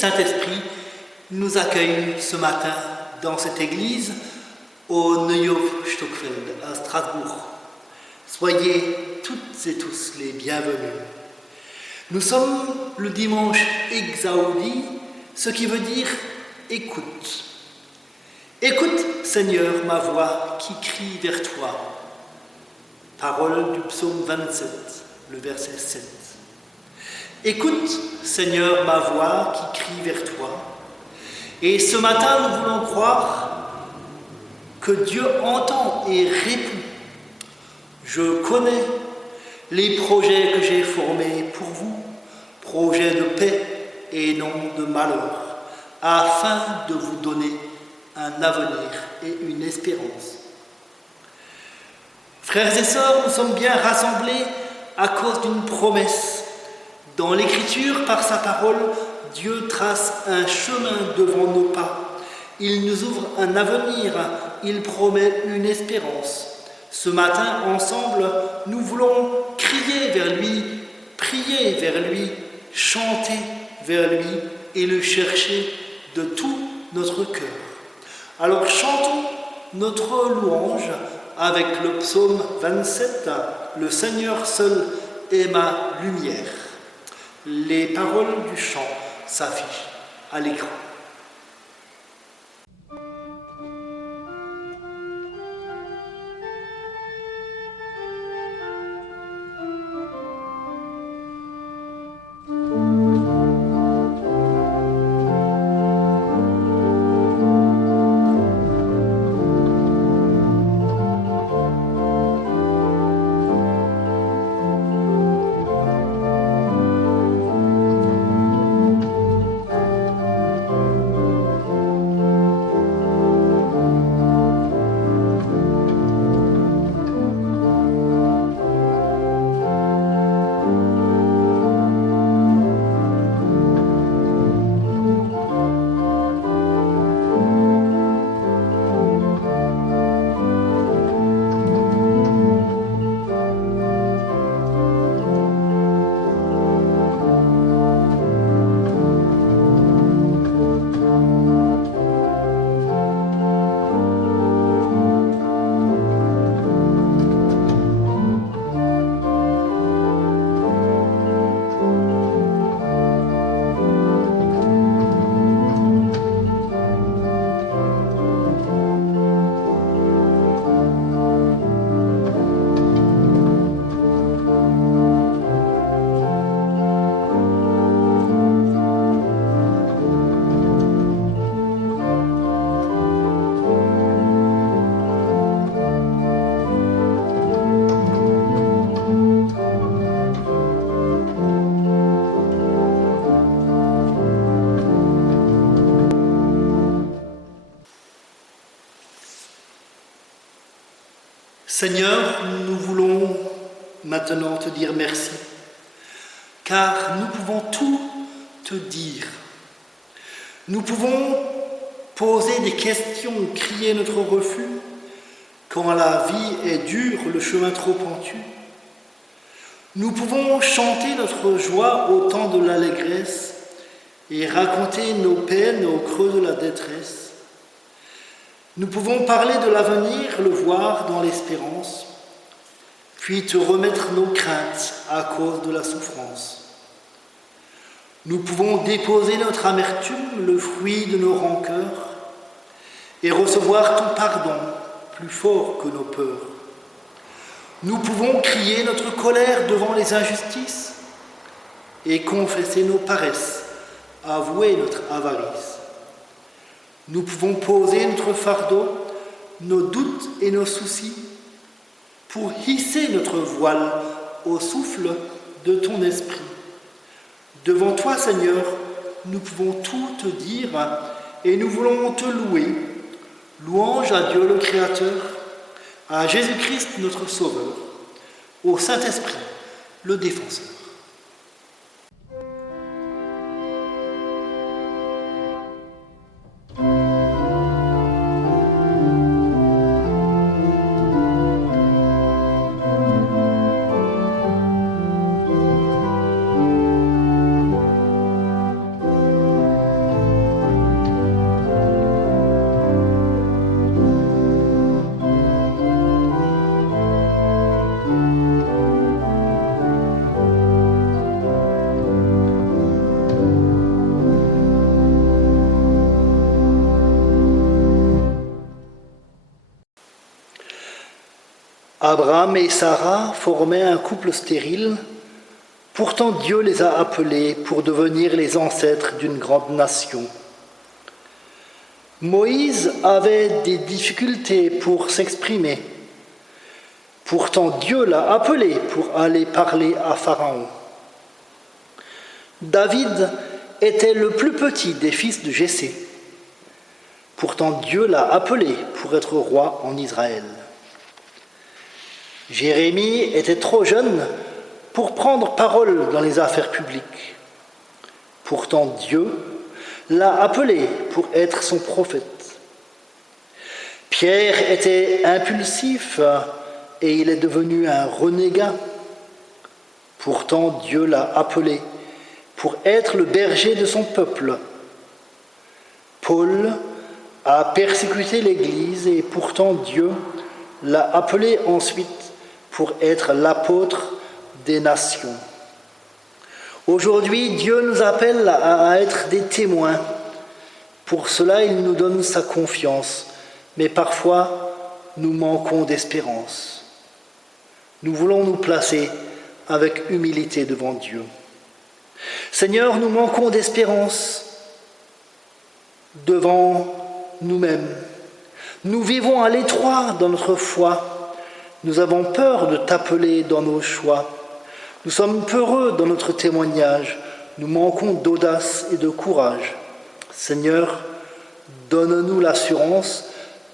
Saint-Esprit nous accueille ce matin dans cette église au Neuhof-Stockfeld à Strasbourg. Soyez toutes et tous les bienvenus. Nous sommes le dimanche Exaudi, ce qui veut dire écoute. Écoute, Seigneur, ma voix qui crie vers toi. Parole du psaume 27, le verset 7. Écoute, Seigneur, ma voix qui crie vers toi. Et ce matin, nous voulons croire que Dieu entend et répond. Je connais les projets que j'ai formés pour vous, projets de paix et non de malheur, afin de vous donner un avenir et une espérance. Frères et sœurs, nous sommes bien rassemblés à cause d'une promesse. Dans l'Écriture, par sa parole, Dieu trace un chemin devant nos pas. Il nous ouvre un avenir, il promet une espérance. Ce matin, ensemble, nous voulons crier vers lui, prier vers lui, chanter vers lui et le chercher de tout notre cœur. Alors chantons notre louange avec le psaume 27, « Le Seigneur seul est ma lumière ». Les paroles du chant s'affichent à l'écran. Seigneur, nous voulons maintenant te dire merci, car nous pouvons tout te dire. Nous pouvons poser des questions, crier notre refus, quand la vie est dure, le chemin trop pentu. Nous pouvons chanter notre joie au temps de l'allégresse et raconter nos peines au creux de la détresse. Nous pouvons parler de l'avenir, le voir dans l'espérance, puis te remettre nos craintes à cause de la souffrance. Nous pouvons déposer notre amertume, le fruit de nos rancœurs, et recevoir ton pardon, plus fort que nos peurs. Nous pouvons crier notre colère devant les injustices et confesser nos paresses, avouer notre avarice. Nous pouvons poser notre fardeau, nos doutes et nos soucis pour hisser notre voile au souffle de ton esprit. Devant toi, Seigneur, nous pouvons tout te dire et nous voulons te louer. Louange à Dieu le Créateur, à Jésus-Christ notre Sauveur, au Saint-Esprit, le Défenseur. Abraham et Sarah formaient un couple stérile. Pourtant Dieu les a appelés pour devenir les ancêtres d'une grande nation. Moïse avait des difficultés pour s'exprimer. Pourtant Dieu l'a appelé pour aller parler à Pharaon. David était le plus petit des fils de Jessé. Pourtant Dieu l'a appelé pour être roi en Israël. Jérémie était trop jeune pour prendre parole dans les affaires publiques. Pourtant Dieu l'a appelé pour être son prophète. Pierre était impulsif et il est devenu un renégat. Pourtant Dieu l'a appelé pour être le berger de son peuple. Paul a persécuté l'Église et pourtant Dieu l'a appelé ensuite pour être l'apôtre des nations. Aujourd'hui, Dieu nous appelle à être des témoins. Pour cela, il nous donne sa confiance, mais parfois, nous manquons d'espérance. Nous voulons nous placer avec humilité devant Dieu. Seigneur, nous manquons d'espérance devant nous-mêmes. Nous vivons à l'étroit dans notre foi. Nous avons peur de t'appeler dans nos choix. Nous sommes peureux dans notre témoignage. Nous manquons d'audace et de courage. Seigneur, donne-nous l'assurance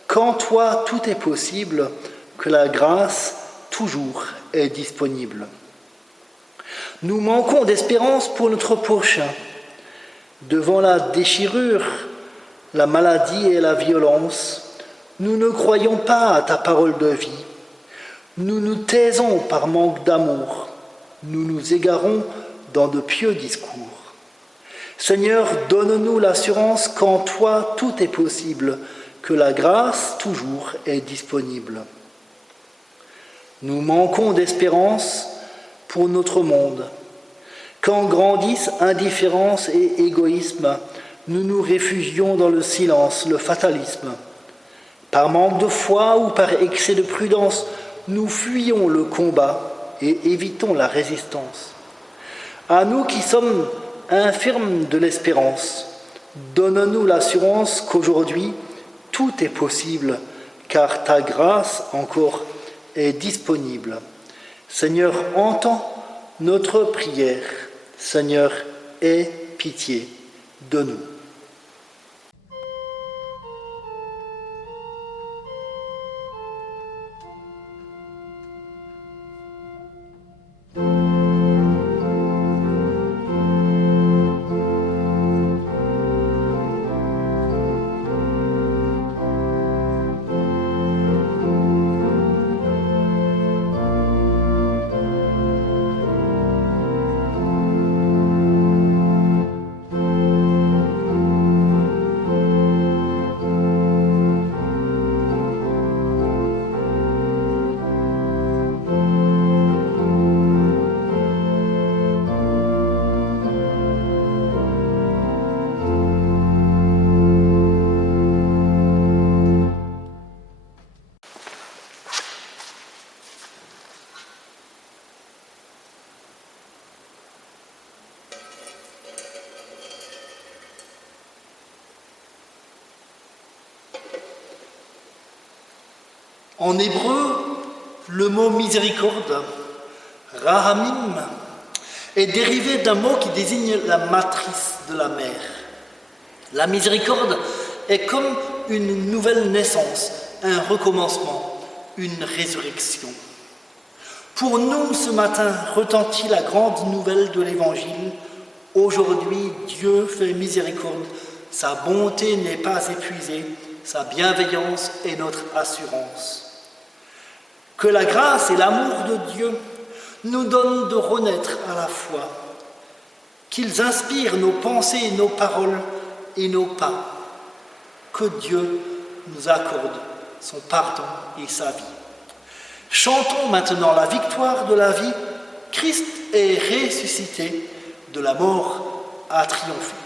qu'en toi tout est possible, que la grâce toujours est disponible. Nous manquons d'espérance pour notre prochain. Devant la déchirure, la maladie et la violence, nous ne croyons pas à ta parole de vie. Nous nous taisons par manque d'amour. Nous nous égarons dans de pieux discours. Seigneur, donne-nous l'assurance qu'en toi tout est possible, que la grâce toujours est disponible. Nous manquons d'espérance pour notre monde. Quand grandissent indifférence et égoïsme, nous nous réfugions dans le silence, le fatalisme. Par manque de foi ou par excès de prudence, nous fuyons le combat et évitons la résistance. À nous qui sommes infirmes de l'espérance, donne-nous l'assurance qu'aujourd'hui, tout est possible, car ta grâce encore est disponible. Seigneur, entends notre prière. Seigneur, aie pitié de nous. En hébreu, le mot miséricorde, rahamim, est dérivé d'un mot qui désigne la matrice de la mer. La miséricorde est comme une nouvelle naissance, un recommencement, une résurrection. Pour nous, ce matin, retentit la grande nouvelle de l'Évangile. Aujourd'hui, Dieu fait miséricorde. Sa bonté n'est pas épuisée, sa bienveillance est notre assurance. Que la grâce et l'amour de Dieu nous donnent de renaître à la foi, qu'ils inspirent nos pensées, nos paroles et nos pas, que Dieu nous accorde son pardon et sa vie. Chantons maintenant la victoire de la vie. Christ est ressuscité, de la mort a triomphé.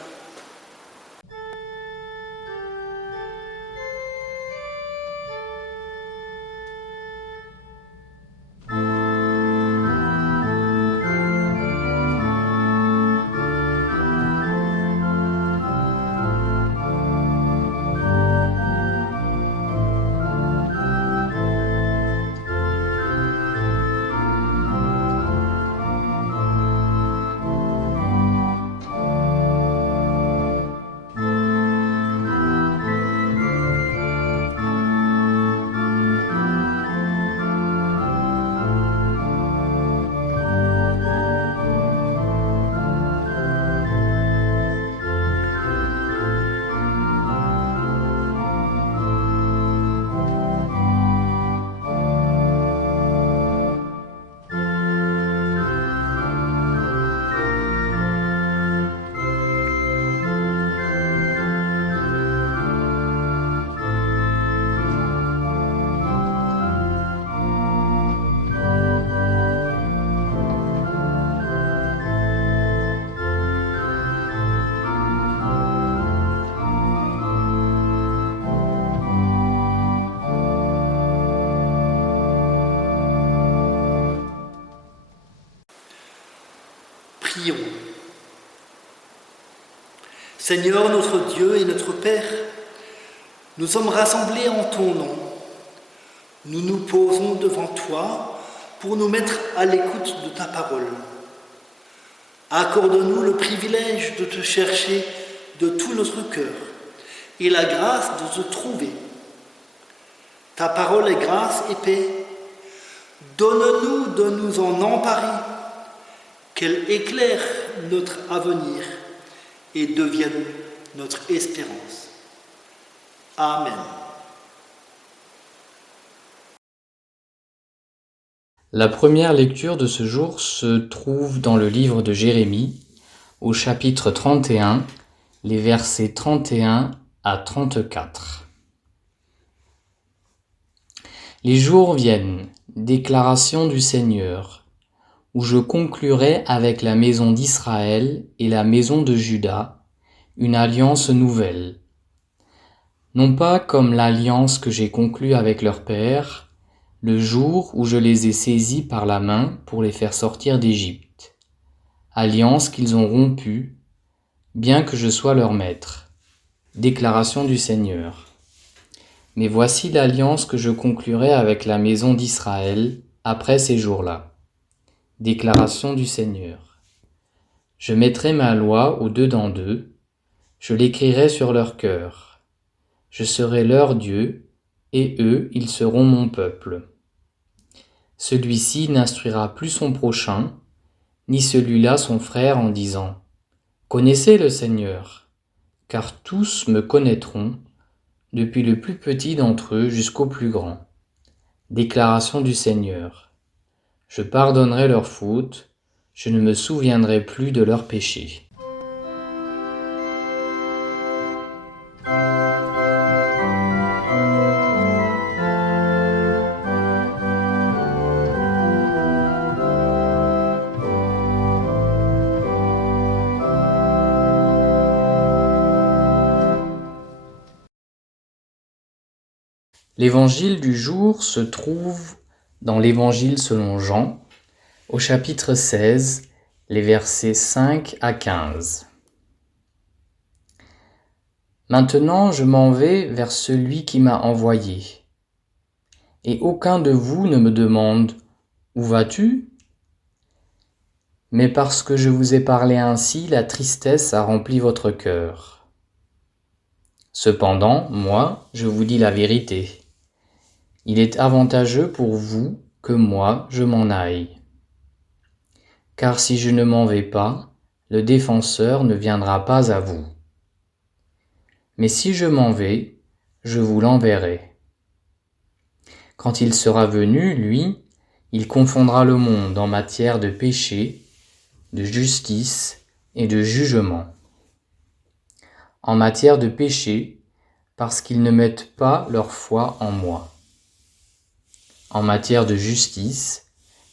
Prions. Seigneur notre Dieu et notre Père, nous sommes rassemblés en ton nom. Nous nous posons devant toi pour nous mettre à l'écoute de ta parole. Accorde-nous le privilège de te chercher de tout notre cœur et la grâce de te trouver. Ta parole est grâce et paix. Donne-nous de nous en emparer, qu'elle éclaire notre avenir et devienne notre espérance. Amen. La première lecture de ce jour se trouve dans le livre de Jérémie, au chapitre 31, les versets 31 à 34. Les jours viennent, déclaration du Seigneur, où je conclurai avec la maison d'Israël et la maison de Juda une alliance nouvelle. Non pas comme l'alliance que j'ai conclue avec leur père, le jour où je les ai saisis par la main pour les faire sortir d'Égypte. Alliance qu'ils ont rompue, bien que je sois leur maître. Déclaration du Seigneur. Mais voici l'alliance que je conclurai avec la maison d'Israël après ces jours-là. Déclaration du Seigneur. Je mettrai ma loi au-dedans d'eux, je l'écrirai sur leur cœur. Je serai leur Dieu, et eux, ils seront mon peuple. Celui-ci n'instruira plus son prochain, ni celui-là son frère en disant « Connaissez le Seigneur », car tous me connaîtront, depuis le plus petit d'entre eux jusqu'au plus grand. Déclaration du Seigneur. Je pardonnerai leurs fautes, je ne me souviendrai plus de leurs péchés. L'évangile du jour se trouve dans l'évangile selon Jean, au chapitre 16, les versets 5 à 15. Maintenant je m'en vais vers celui qui m'a envoyé. Et aucun de vous ne me demande « Où vas-tu » Mais parce que je vous ai parlé ainsi, la tristesse a rempli votre cœur. Cependant, moi, je vous dis la vérité. Il est avantageux pour vous que moi je m'en aille. Car si je ne m'en vais pas, le défenseur ne viendra pas à vous. Mais si je m'en vais, je vous l'enverrai. Quand il sera venu, lui, il confondra le monde en matière de péché, de justice et de jugement. En matière de péché, parce qu'ils ne mettent pas leur foi en moi. En matière de justice,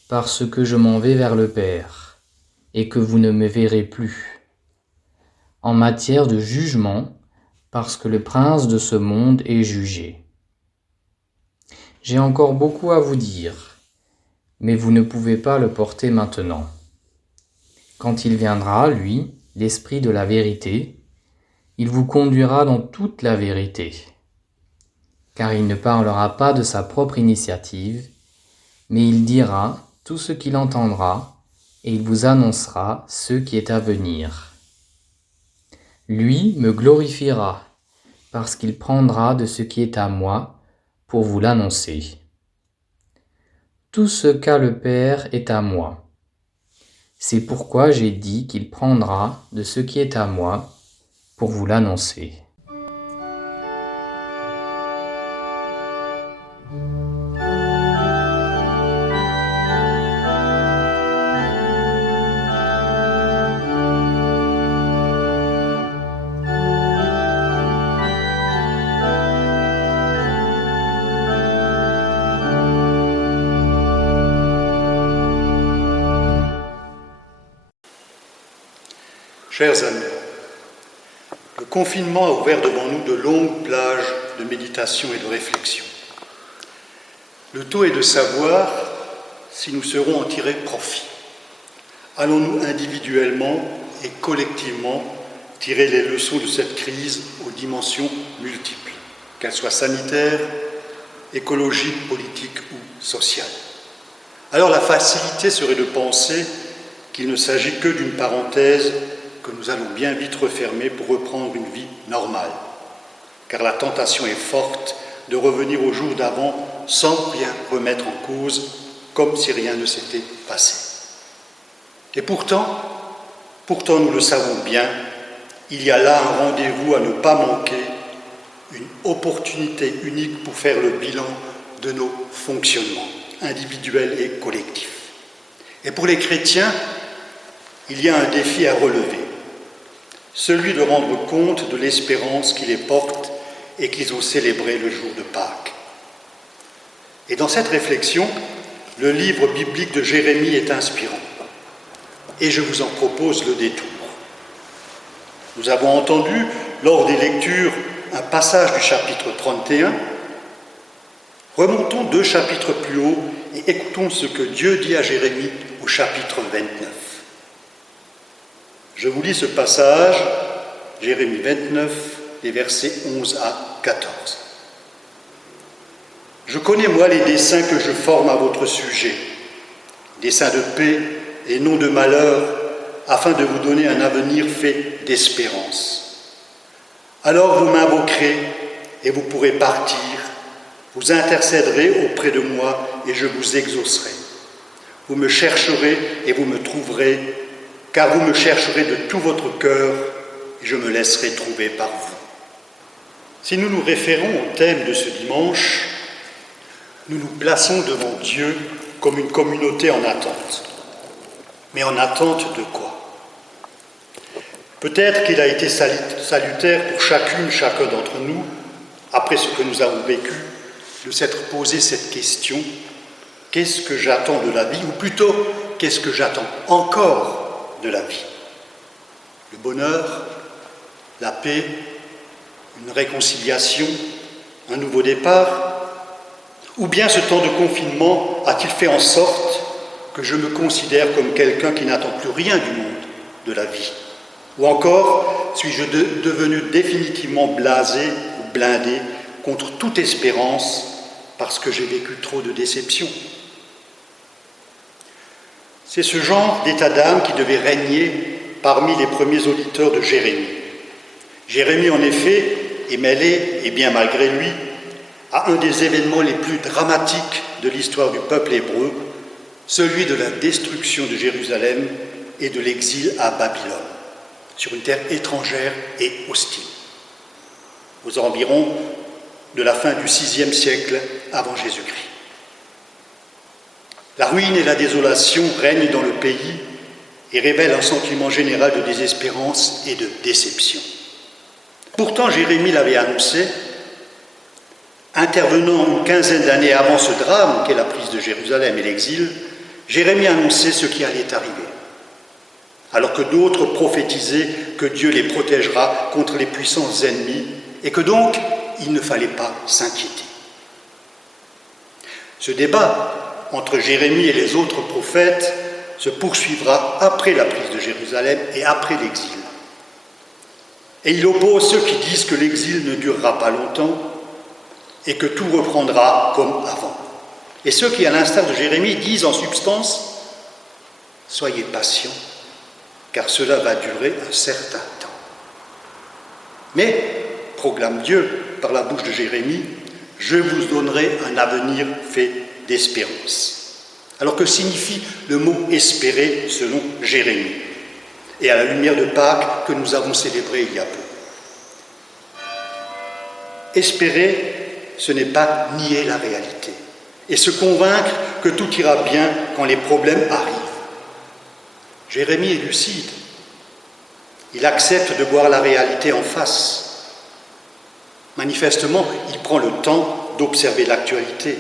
parce que je m'en vais vers le Père, et que vous ne me verrez plus. En matière de jugement, parce que le prince de ce monde est jugé. J'ai encore beaucoup à vous dire, mais vous ne pouvez pas le porter maintenant. Quand il viendra, lui, l'Esprit de la vérité, il vous conduira dans toute la vérité. Car il ne parlera pas de sa propre initiative, mais il dira tout ce qu'il entendra, et il vous annoncera ce qui est à venir. Lui me glorifiera, parce qu'il prendra de ce qui est à moi pour vous l'annoncer. Tout ce qu'a le Père est à moi. C'est pourquoi j'ai dit qu'il prendra de ce qui est à moi pour vous l'annoncer. Chers amis, le confinement a ouvert devant nous de longues plages de méditation et de réflexion. Le tout est de savoir si nous serons en tirer profit. allons-nous individuellement et collectivement tirer les leçons de cette crise aux dimensions multiples, qu'elles soient sanitaires, écologiques, politiques ou sociales? Alors la facilité serait de penser qu'il ne s'agit que d'une parenthèse que nous allons bien vite refermer pour reprendre une vie normale, car la tentation est forte de revenir au jour d'avant sans rien remettre en cause, comme si rien ne s'était passé. Et pourtant, nous le savons bien, il y a là un rendez-vous à ne pas manquer, une opportunité unique pour faire le bilan de nos fonctionnements individuels et collectifs. Et pour les chrétiens, il y a un défi à relever, celui de rendre compte de l'espérance qui les porte et qu'ils ont célébré le jour de Pâques. Et dans cette réflexion, le livre biblique de Jérémie est inspirant. Et je vous en propose le détour. Nous avons entendu, lors des lectures, un passage du chapitre 31. Remontons 2 chapitres plus haut et écoutons ce que Dieu dit à Jérémie au chapitre 29. Je vous lis ce passage, Jérémie 29, les versets 11 à 14. « Je connais, moi, les desseins que je forme à votre sujet, desseins de paix et non de malheur, afin de vous donner un avenir fait d'espérance. Alors vous m'invoquerez et vous pourrez partir, vous intercéderez auprès de moi et je vous exaucerai. Vous me chercherez et vous me trouverez, car vous me chercherez de tout votre cœur et je me laisserai trouver par vous. » Si nous nous référons au thème de ce dimanche, nous nous plaçons devant Dieu comme une communauté en attente. Mais en attente de quoi? Peut-être qu'il a été salutaire pour chacun d'entre nous, après ce que nous avons vécu, de s'être posé cette question: qu'est-ce que j'attends de la vie? Ou plutôt, qu'est-ce que j'attends encore de la vie? Le bonheur, la paix, une réconciliation, un nouveau départ? Ou bien ce temps de confinement a-t-il fait en sorte que je me considère comme quelqu'un qui n'attend plus rien du monde, de la vie? Ou encore, suis-je devenu définitivement blasé ou blindé contre toute espérance parce que j'ai vécu trop de déceptions? C'est ce genre d'état d'âme qui devait régner parmi les premiers auditeurs de Jérémie. Jérémie, en effet, est mêlé, et bien malgré lui, à un des événements les plus dramatiques de l'histoire du peuple hébreu, celui de la destruction de Jérusalem et de l'exil à Babylone, sur une terre étrangère et hostile, aux environs de la fin du VIe siècle avant Jésus-Christ. La ruine et la désolation règnent dans le pays et révèlent un sentiment général de désespérance et de déception. Pourtant, Jérémie l'avait annoncé, intervenant une quinzaine d'années avant ce drame qu'est la prise de Jérusalem et l'exil. Jérémie annonçait ce qui allait arriver, alors que d'autres prophétisaient que Dieu les protégera contre les puissants ennemis et que donc il ne fallait pas s'inquiéter. Ce débat entre Jérémie et les autres prophètes se poursuivra après la prise de Jérusalem et après l'exil. Et il oppose ceux qui disent que l'exil ne durera pas longtemps et que tout reprendra comme avant. Et ceux qui, à l'instar de Jérémie, disent en substance: soyez patients, car cela va durer un certain temps. Mais, proclame Dieu par la bouche de Jérémie, je vous donnerai un avenir fait d'espérance. Alors que signifie le mot espérer selon Jérémie, et à la lumière de Pâques que nous avons célébré il y a peu? Espérer, ce n'est pas nier la réalité et se convaincre que tout ira bien quand les problèmes arrivent. Jérémie est lucide. Il accepte de voir la réalité en face. Manifestement, il prend le temps d'observer l'actualité.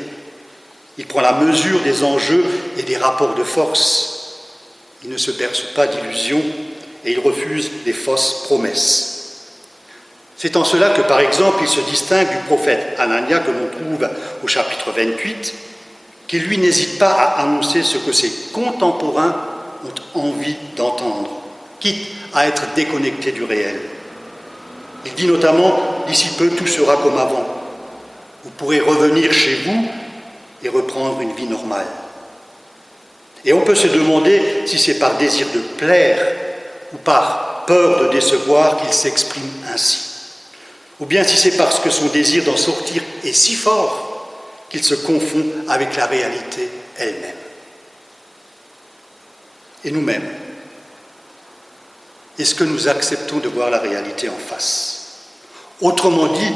Il prend la mesure des enjeux et des rapports de force. Il ne se berce pas d'illusions et il refuse les fausses promesses. C'est en cela que, par exemple, il se distingue du prophète Anania que l'on trouve au chapitre 28, qui lui n'hésite pas à annoncer ce que ses contemporains ont envie d'entendre, quitte à être déconnectés du réel. Il dit notamment, d'ici peu, tout sera comme avant. Vous pourrez revenir chez vous et reprendre une vie normale. Et on peut se demander si c'est par désir de plaire ou par peur de décevoir qu'il s'exprime ainsi. Ou bien si c'est parce que son désir d'en sortir est si fort qu'il se confond avec la réalité elle-même. Et nous-mêmes, est-ce que nous acceptons de voir la réalité en face? Autrement dit,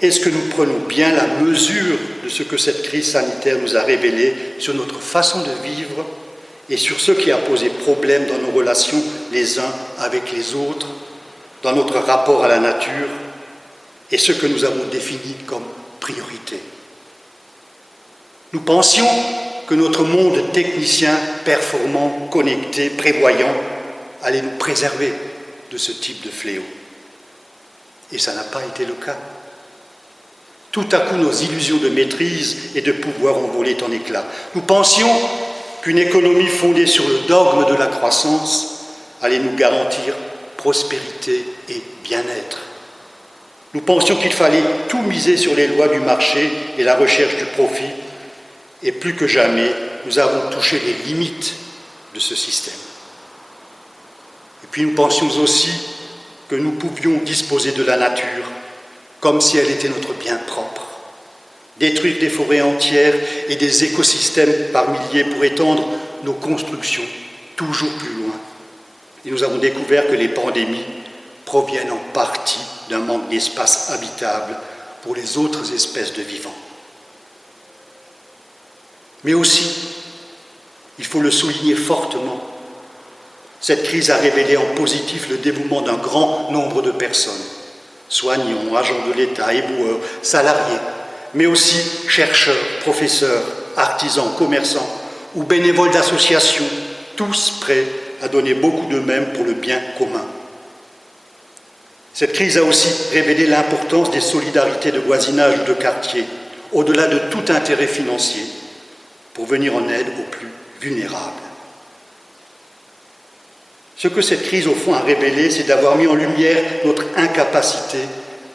est-ce que nous prenons bien la mesure de ce que cette crise sanitaire nous a révélé sur notre façon de vivre et sur ce qui a posé problème dans nos relations les uns avec les autres, dans notre rapport à la nature et ce que nous avons défini comme priorité? Nous pensions que notre monde technicien, performant, connecté, prévoyant, allait nous préserver de ce type de fléau. Et ça n'a pas été le cas. Tout à coup, nos illusions de maîtrise et de pouvoir ont volé en éclats. Nous pensions qu'une économie fondée sur le dogme de la croissance allait nous garantir prospérité et bien-être. Nous pensions qu'il fallait tout miser sur les lois du marché et la recherche du profit, et plus que jamais, nous avons touché les limites de ce système. Et puis nous pensions aussi que nous pouvions disposer de la nature comme si elle était notre bien propre, détruire des forêts entières et des écosystèmes par milliers pour étendre nos constructions toujours plus loin. Et nous avons découvert que les pandémies proviennent en partie d'un manque d'espace habitable pour les autres espèces de vivants. Mais aussi, il faut le souligner fortement, cette crise a révélé en positif le dévouement d'un grand nombre de personnes, soignants, agents de l'État, éboueurs, salariés, mais aussi chercheurs, professeurs, artisans, commerçants ou bénévoles d'associations, tous prêts à donner beaucoup d'eux-mêmes pour le bien commun. Cette crise a aussi révélé l'importance des solidarités de voisinage ou de quartier, au-delà de tout intérêt financier, pour venir en aide aux plus vulnérables. Ce que cette crise, au fond, a révélé, c'est d'avoir mis en lumière notre incapacité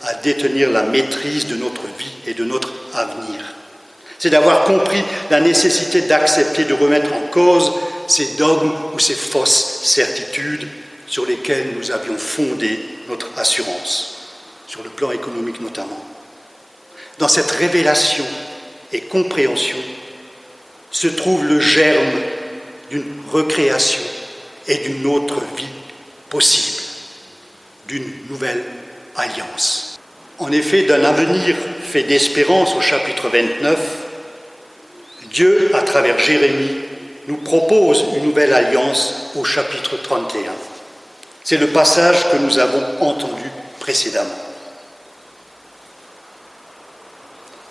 à détenir la maîtrise de notre vie et de notre avenir. C'est d'avoir compris la nécessité d'accepter de remettre en cause ces dogmes ou ces fausses certitudes sur lesquelles nous avions fondé notre assurance, sur le plan économique notamment. Dans cette révélation et compréhension se trouve le germe d'une recréation et d'une autre vie possible, d'une nouvelle alliance. En effet, d'un avenir fait d'espérance au chapitre 29, Dieu, à travers Jérémie, nous propose une nouvelle alliance au chapitre 31. C'est le passage que nous avons entendu précédemment.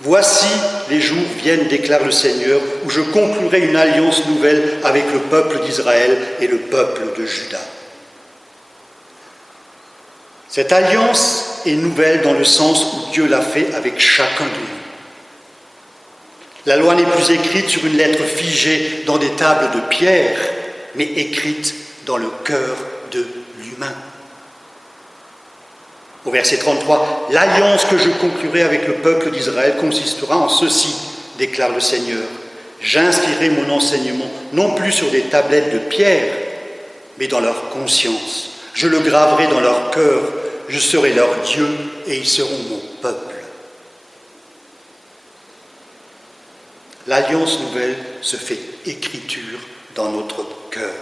Voici, les jours viennent, déclare le Seigneur, où je conclurai une alliance nouvelle avec le peuple d'Israël et le peuple de Juda. Cette alliance est nouvelle dans le sens où Dieu l'a fait avec chacun de nous. La loi n'est plus écrite sur une lettre figée dans des tables de pierre, mais écrite dans le cœur de l'humain. Au verset 33, « L'alliance que je conclurai avec le peuple d'Israël consistera en ceci, déclare le Seigneur. J'inscrirai mon enseignement non plus sur des tablettes de pierre, mais dans leur conscience. Je le graverai dans leur cœur, je serai leur Dieu et ils seront mon peuple. » L'alliance nouvelle se fait écriture dans notre cœur.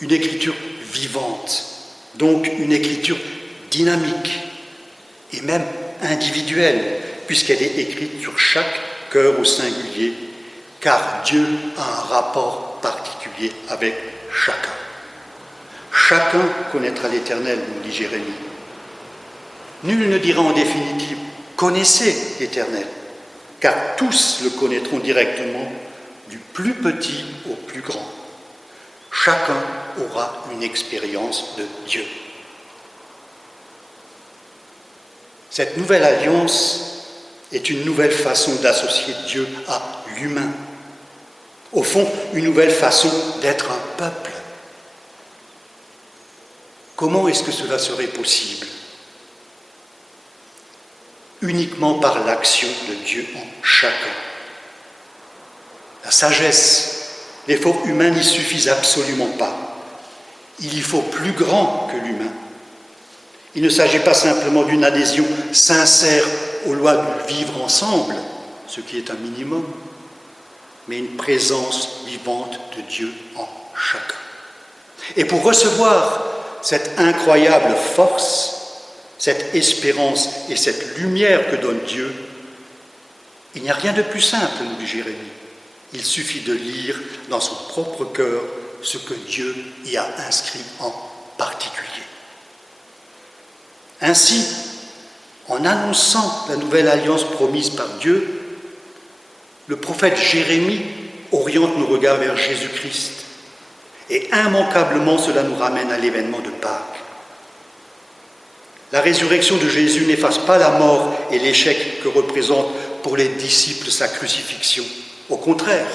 Une écriture vivante, donc une écriture dynamique et même individuelle, puisqu'elle est écrite sur chaque cœur au singulier, car Dieu a un rapport particulier avec chacun. Chacun connaîtra l'Éternel, nous dit Jérémie. Nul ne dira en définitive « connaissez l'Éternel », car tous le connaîtront directement, du plus petit au plus grand. Chacun aura une expérience de Dieu. Cette nouvelle alliance est une nouvelle façon d'associer Dieu à l'humain. Au fond, une nouvelle façon d'être un peuple. Comment est-ce que cela serait possible? Uniquement par l'action de Dieu en chacun. La sagesse, l'effort humain n'y suffisent absolument pas. Il y faut plus grand que l'humain. Il ne s'agit pas simplement d'une adhésion sincère aux lois du vivre ensemble, ce qui est un minimum, mais une présence vivante de Dieu en chacun. Et pour recevoir cette incroyable force, cette espérance et cette lumière que donne Dieu, il n'y a rien de plus simple, nous dit Jérémie. Il suffit de lire dans son propre cœur ce que Dieu y a inscrit en particulier. Ainsi, en annonçant la nouvelle alliance promise par Dieu, le prophète Jérémie oriente nos regards vers Jésus-Christ. Et immanquablement, cela nous ramène à l'événement de Pâques. La résurrection de Jésus n'efface pas la mort et l'échec que représente pour les disciples sa crucifixion. Au contraire,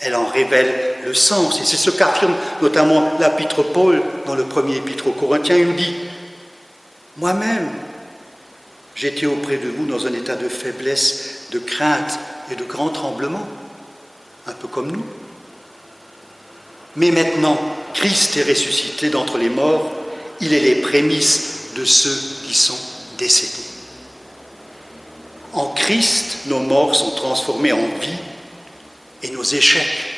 elle en révèle le sens. Et c'est ce qu'affirme notamment l'apôtre Paul dans le premier épître aux Corinthiens. Il nous dit « Moi-même, j'étais auprès de vous dans un état de faiblesse, de crainte et de grand tremblement, un peu comme nous. Mais maintenant, Christ est ressuscité d'entre les morts, il est les prémices de ceux qui sont décédés. En Christ, nos morts sont transformées en vie et nos échecs,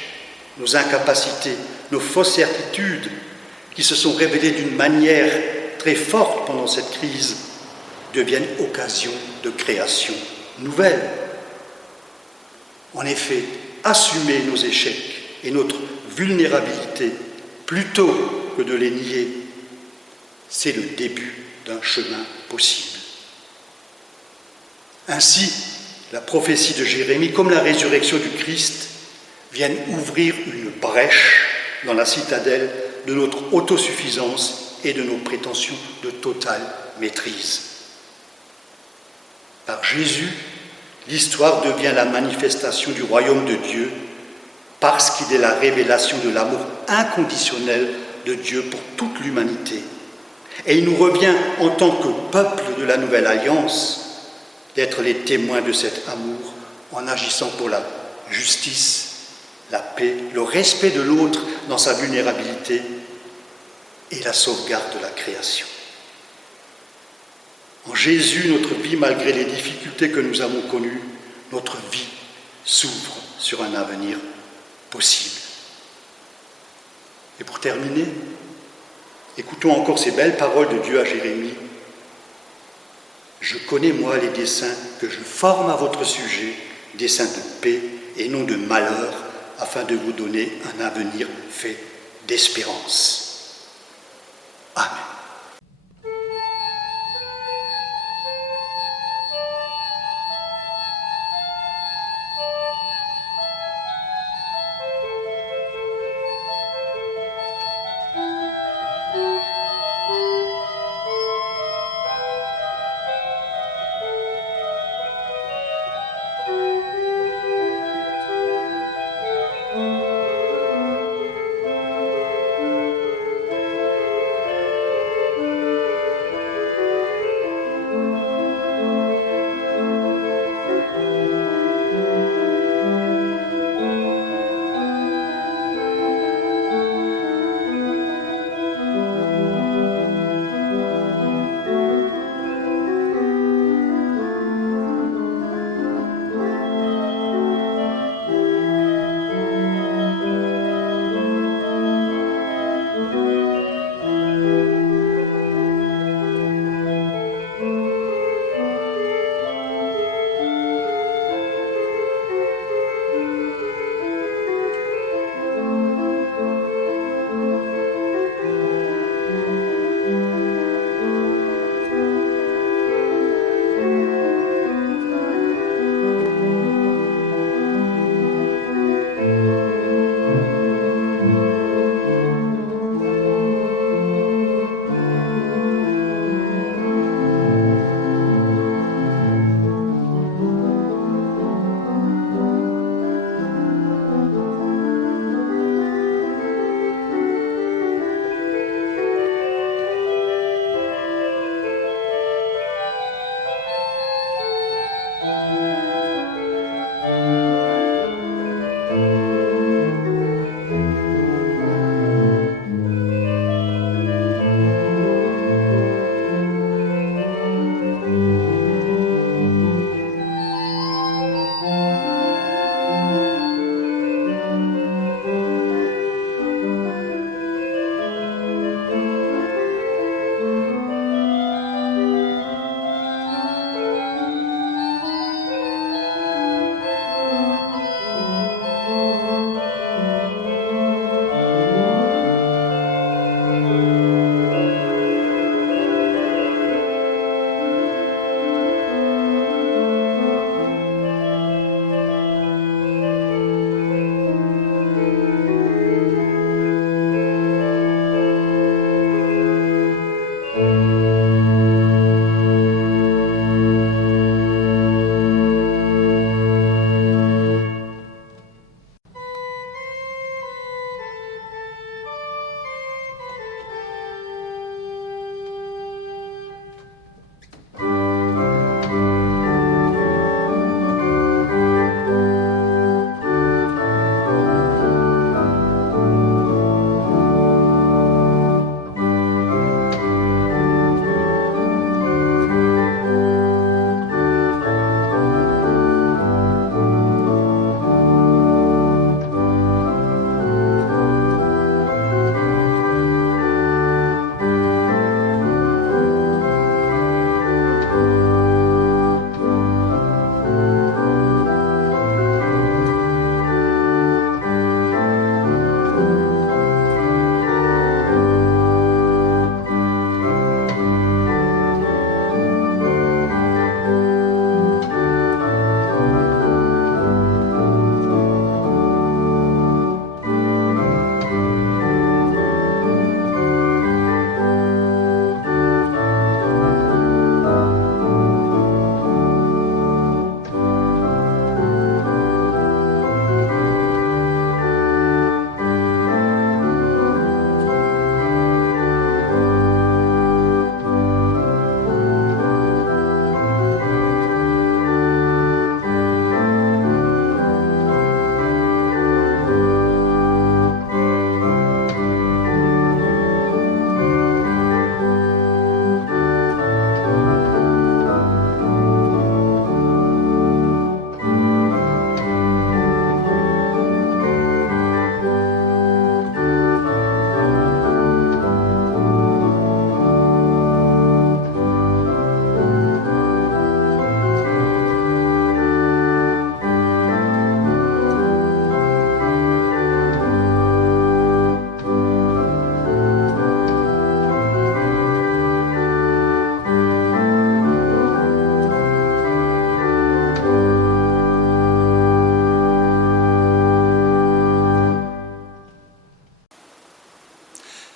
nos incapacités, nos fausses certitudes qui se sont révélées d'une manière très forte pendant cette crise deviennent occasion de création nouvelle. En effet, assumer nos échecs et notre vulnérabilité plutôt que de les nier, c'est le début d'un chemin possible. Ainsi, la prophétie de Jérémie, comme la résurrection du Christ, viennent ouvrir une brèche dans la citadelle de notre autosuffisance et de nos prétentions de totale maîtrise. Par Jésus, l'histoire devient la manifestation du royaume de Dieu parce qu'il est la révélation de l'amour inconditionnel de Dieu pour toute l'humanité. Et il nous revient, en tant que peuple de la Nouvelle Alliance, d'être les témoins de cet amour en agissant pour la justice, la paix, le respect de l'autre dans sa vulnérabilité et la sauvegarde de la création. En Jésus, notre vie, malgré les difficultés que nous avons connues, notre vie s'ouvre sur un avenir possible. Et pour terminer, écoutons encore ces belles paroles de Dieu à Jérémie. « Je connais, moi, les desseins que je forme à votre sujet, desseins de paix et non de malheur, afin de vous donner un avenir fait d'espérance. » Amen.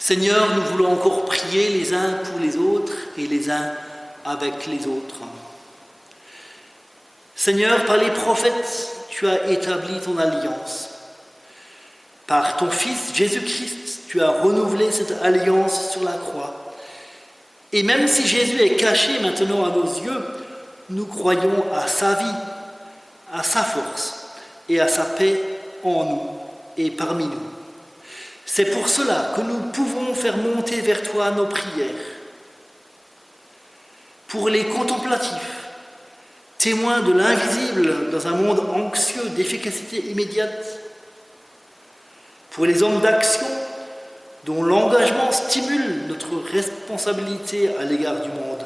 Seigneur, nous voulons encore prier les uns pour les autres et les uns avec les autres. Seigneur, par les prophètes, tu as établi ton alliance. Par ton Fils Jésus-Christ, tu as renouvelé cette alliance sur la croix. Et même si Jésus est caché maintenant à nos yeux, nous croyons à sa vie, à sa force et à sa paix en nous et parmi nous. C'est pour cela que nous pouvons faire monter vers toi nos prières. Pour les contemplatifs, témoins de l'invisible dans un monde anxieux d'efficacité immédiate. Pour les hommes d'action, dont l'engagement stimule notre responsabilité à l'égard du monde.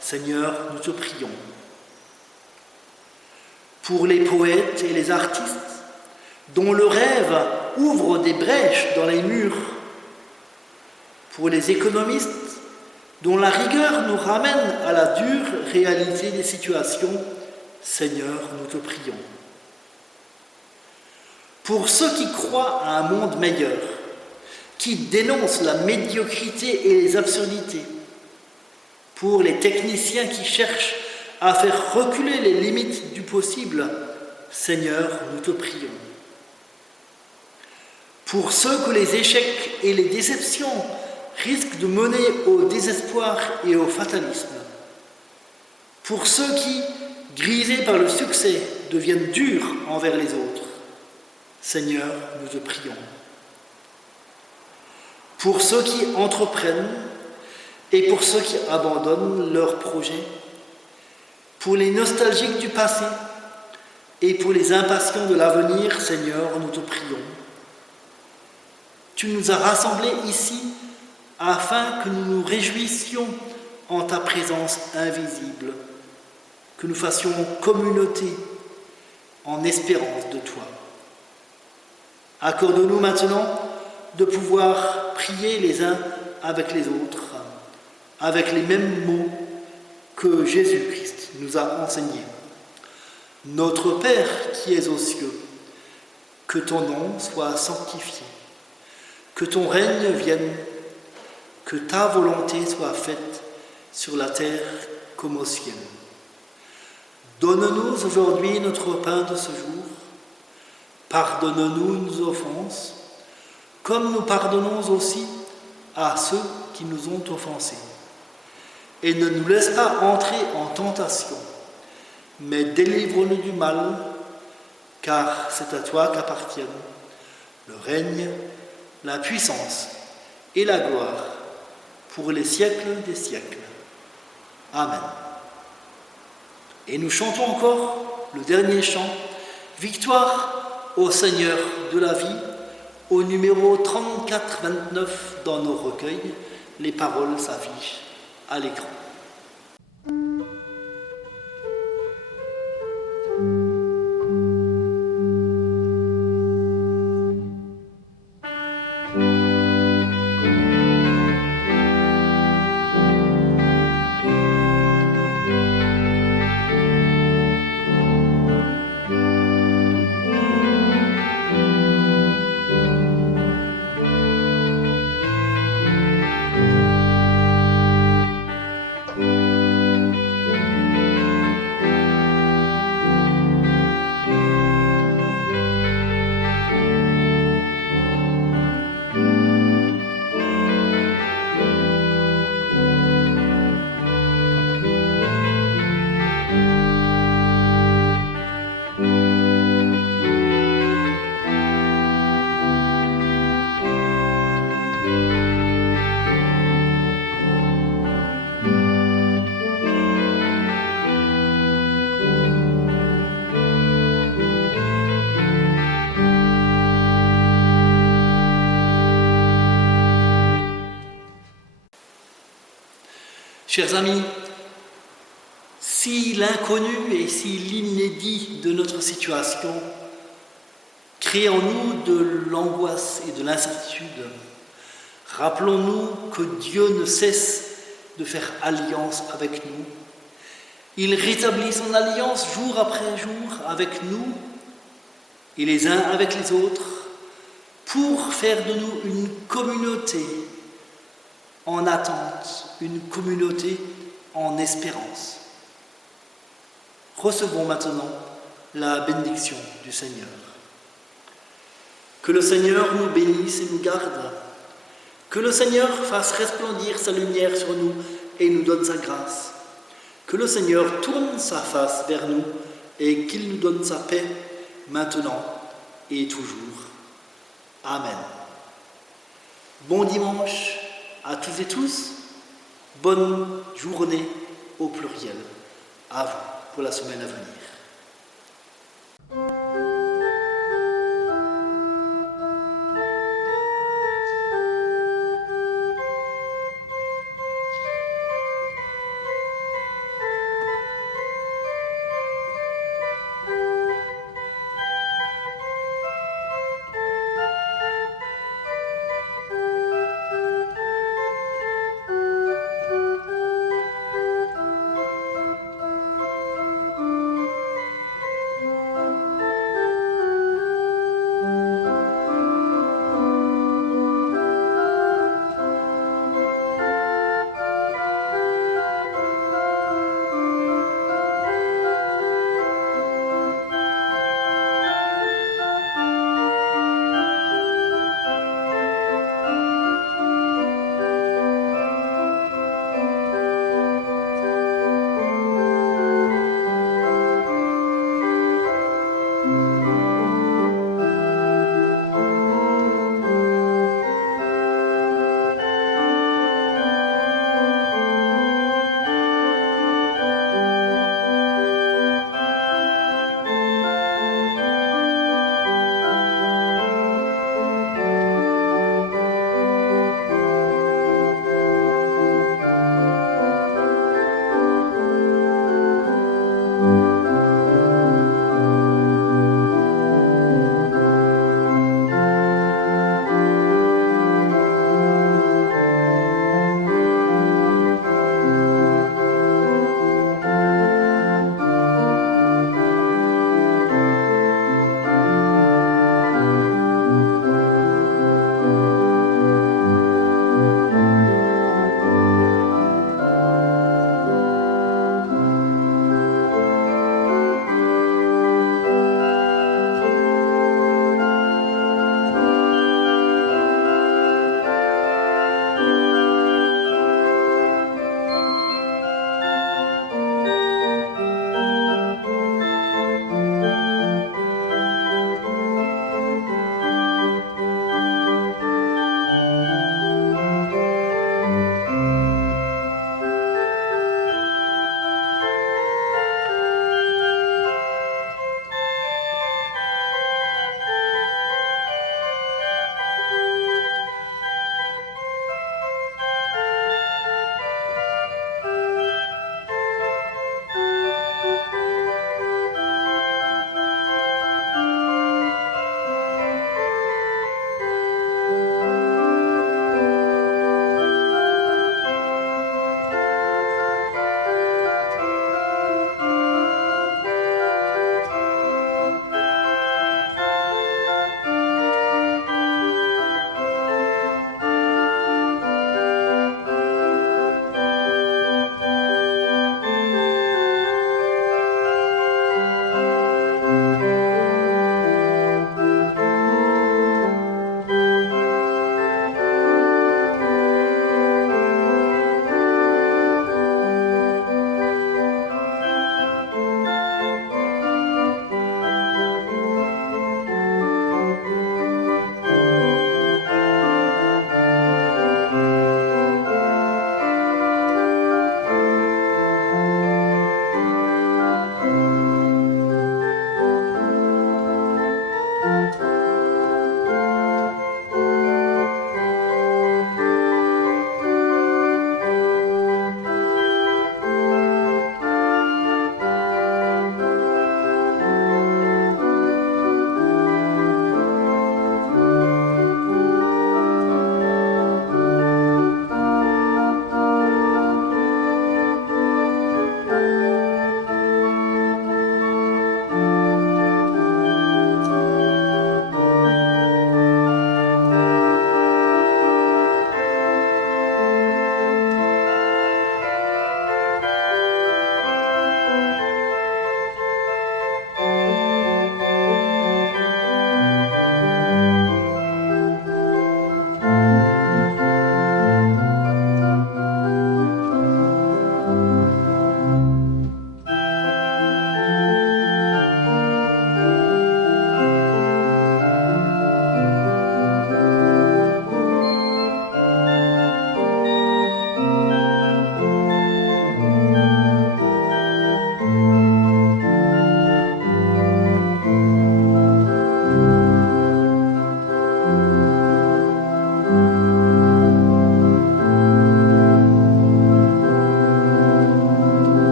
Seigneur, nous te prions. Pour les poètes et les artistes, dont le rêve ouvre des brèches dans les murs. Pour les économistes, dont la rigueur nous ramène à la dure réalité des situations, Seigneur, nous te prions. Pour ceux qui croient à un monde meilleur, qui dénoncent la médiocrité et les absurdités, pour les techniciens qui cherchent à faire reculer les limites du possible, Seigneur, nous te prions. Pour ceux que les échecs et les déceptions risquent de mener au désespoir et au fatalisme, pour ceux qui, grisés par le succès, deviennent durs envers les autres, Seigneur, nous te prions. Pour ceux qui entreprennent et pour ceux qui abandonnent leurs projets, pour les nostalgiques du passé et pour les impatients de l'avenir, Seigneur, nous te prions. Tu nous as rassemblés ici afin que nous nous réjouissions en ta présence invisible, que nous fassions communauté en espérance de toi. Accorde-nous maintenant de pouvoir prier les uns avec les autres, avec les mêmes mots que Jésus-Christ nous a enseignés. Notre Père qui es aux cieux, que ton nom soit sanctifié, que ton règne vienne, que ta volonté soit faite sur la terre comme au ciel. Donne-nous aujourd'hui notre pain de ce jour. Pardonne-nous nos offenses, comme nous pardonnons aussi à ceux qui nous ont offensés. Et ne nous laisse pas entrer en tentation, mais délivre-nous du mal, car c'est à toi qu'appartiennent le règne, la puissance et la gloire pour les siècles des siècles. Amen. Et nous chantons encore le dernier chant, Victoire au Seigneur de la vie, au numéro 3429 dans nos recueils. Les paroles s'affichent à l'écran. Chers amis, si l'inconnu et si l'inédit de notre situation crée en nous de l'angoisse et de l'incertitude, rappelons-nous que Dieu ne cesse de faire alliance avec nous. Il rétablit son alliance jour après jour avec nous et les uns avec les autres pour faire de nous une communauté en attente, une communauté en espérance. Recevons maintenant la bénédiction du Seigneur. Que le Seigneur nous bénisse et nous garde. Que le Seigneur fasse resplendir sa lumière sur nous et nous donne sa grâce. Que le Seigneur tourne sa face vers nous et qu'il nous donne sa paix maintenant et toujours. Amen. Bon dimanche à toutes et tous. Bonne journée au pluriel. À vous pour la semaine à venir.